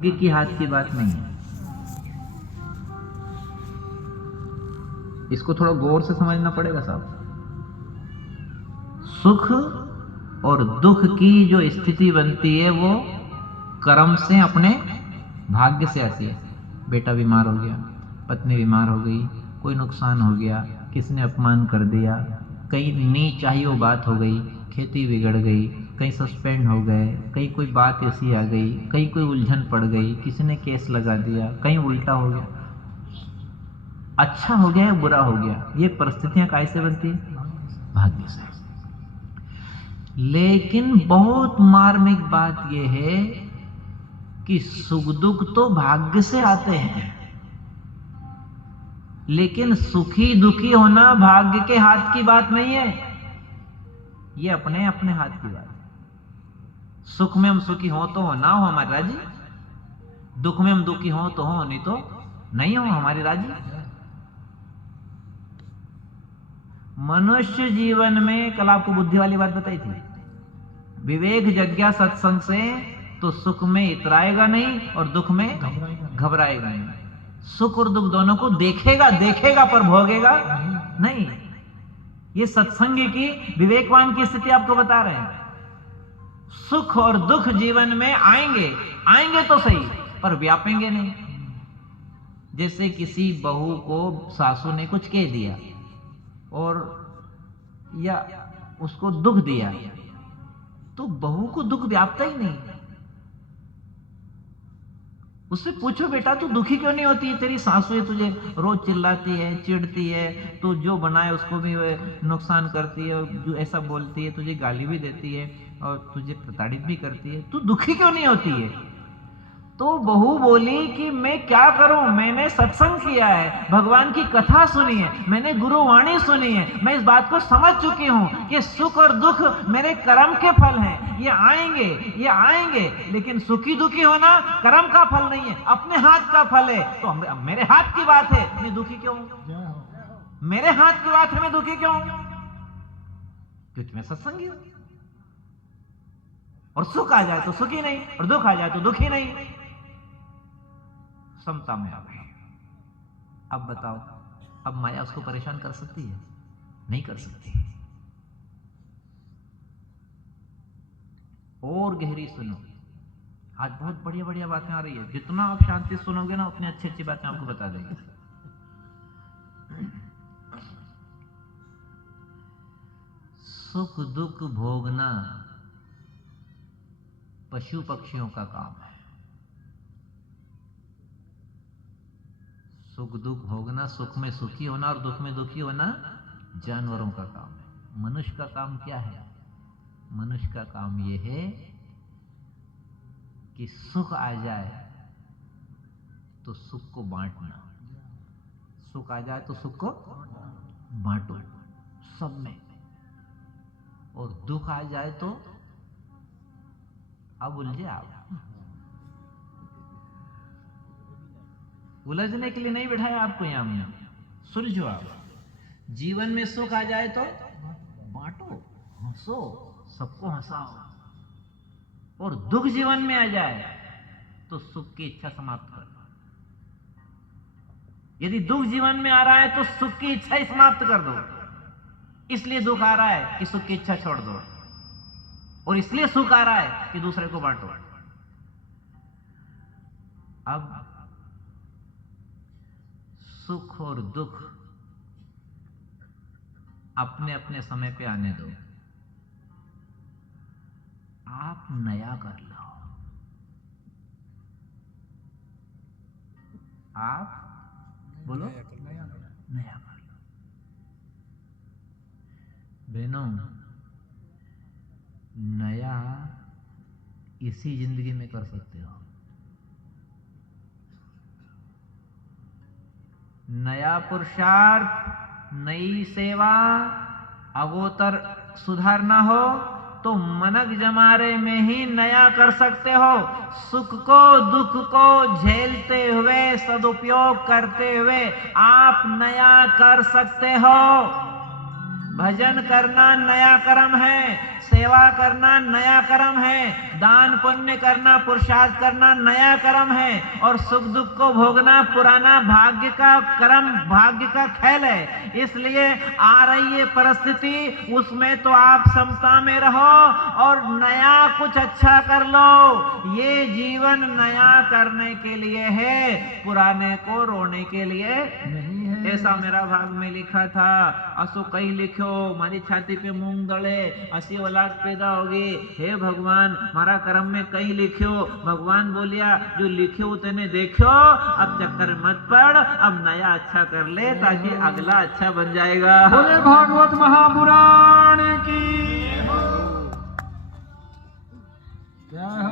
की हाथ की बात नहीं है। इसको थोड़ा गौर से समझना पड़ेगा साहब। सुख और दुख की जो स्थिति बनती है वो कर्म से, अपने भाग्य से आती है। बेटा बीमार हो गया, पत्नी बीमार हो गई, कोई नुकसान हो गया, किसने अपमान कर दिया, कहीं नहीं चाहिए वो बात हो गई, खेती बिगड़ गई, कहीं सस्पेंड हो गए, कहीं कोई बात ऐसी आ गई, कहीं कोई उलझन पड़ गई, किसी ने केस लगा दिया, कहीं उल्टा हो गया, अच्छा हो गया या बुरा हो गया, ये परिस्थितियां कैसे बनती है? भाग्य से। लेकिन बहुत मार्मिक बात यह है कि सुख दुख तो भाग्य से आते हैं, लेकिन सुखी दुखी होना भाग्य के हाथ की बात नहीं है, ये अपने अपने हाथ की बात है। सुख में हम सुखी हो तो हो, ना हो हमारी राजी, दुख में हम दुखी हो तो हो, नहीं तो नहीं हो हमारी राजी। मनुष्य जीवन में, कल आपको बुद्धि वाली बात बताई थी, विवेक जज्ञा सत्संग से तो सुख में इतराएगा नहीं और दुख में घबराएगा नहीं। सुख और दुख दोनों को देखेगा देखेगा पर भोगेगा नहीं। ये सत्संग की, विवेकवान की स्थिति आपको बता रहे हैं। सुख और दुख जीवन में आएंगे, आएंगे तो सही पर व्यापेंगे नहीं। जैसे किसी बहू को सासू ने कुछ कह दिया और या उसको दुख दिया, तो बहू को दुख व्यापता ही नहीं। उससे पूछो, बेटा तू दुखी क्यों नहीं होती? तेरी सासू तुझे रोज चिल्लाती है, चिढ़ती है, तू जो बनाए उसको भी नुकसान करती है, जो ऐसा बोलती है, तुझे गाली भी देती है और तुझे प्रताड़ित भी करती है, तू दुखी क्यों नहीं होती है? तो बहू बोली कि मैं क्या करूं, मैंने सत्संग किया है, भगवान की कथा सुनी है, मैंने गुरुवाणी सुनी है, मैं इस बात को समझ चुकी हूं कि सुख और दुख मेरे कर्म के फल हैं, ये आएंगे ये आएंगे, लेकिन सुखी दुखी होना कर्म का फल नहीं है, अपने हाथ का फल है। तो मेरे हाथ की बात है, मैं दुखी क्यों हूं? मेरे हाथ की बात है, मैं दुखी क्यों हूं? क्योंकि मैं सत्संगी हूं। और सुख आ जाए तो सुखी नहीं, और दुख आ जाए तो दुखी नहीं, समता में आ गए। अब बताओ, अब माया उसको परेशान कर सकती है? नहीं कर सकती। और गहरी सुनो, आज बहुत बढ़िया बढ़िया बातें आ रही है, जितना आप शांति सुनोगे ना उतनी अच्छी अच्छी बातें आपको बता देंगे। सुख दुख भोगना पशु पक्षियों का काम है। सुख दुख भोगना, सुख में सुखी होना और दुख में दुखी होना जानवरों का काम है। मनुष्य का काम क्या है? मनुष्य का काम यह है कि सुख आ जाए तो सुख को बांटना, सुख आ जाए तो सुख को बांटो सब में, और दुख आ जाए तो अब उलझे आप। उलझने के लिए नहीं बिठाया आपको यहां में, सुलझो आप। जीवन में सुख आ जाए तो बांटो, हंसो, सबको हंसाओ, और दुख जीवन में आ जाए तो सुख की इच्छा समाप्त कर दो। यदि दुख जीवन में आ रहा है तो सुख की इच्छा ही समाप्त कर दो। इसलिए दुख आ रहा है कि सुख की इच्छा छोड़ दो, और इसलिए सुख आ रहा है कि दूसरे को बांटो। अब सुख और दुख अपने अपने समय पे आने दो, आप नया कर लो। आप बोलो, नया कर लो। बहनों, नया इसी जिंदगी में कर सकते हो। नया पुरुषार्थ, नई सेवा, अगोतर सुधारना हो तो मनक जमारे में ही नया कर सकते हो। सुख को दुख को झेलते हुए, सदुपयोग करते हुए आप नया कर सकते हो। भजन करना नया कर्म है, सेवा करना नया कर्म है, दान पुण्य करना, पुरुषार्थ करना नया कर्म है, और सुख दुख को भोगना पुराना भाग्य का कर्म, भाग्य का खेल है। इसलिए आ रही है परिस्थिति, उसमें तो आप समता में रहो और नया कुछ अच्छा कर लो। ये जीवन नया करने के लिए है, पुराने को रोने के लिए नहीं है। ऐसा मेरा भाग में लिखा था। असो कई लिखो, मारी छाती पे मूंग दड़े, असी औलाद पैदा होगी, हे भगवान मारा कर्म में कई लिखो। भगवान बोलिया जो लिखो तेने देखो, अब चक्कर मत पड़, अब नया अच्छा कर ले ताकि अगला अच्छा बन जाएगा। बोले भागवत महापुराण की जय हो।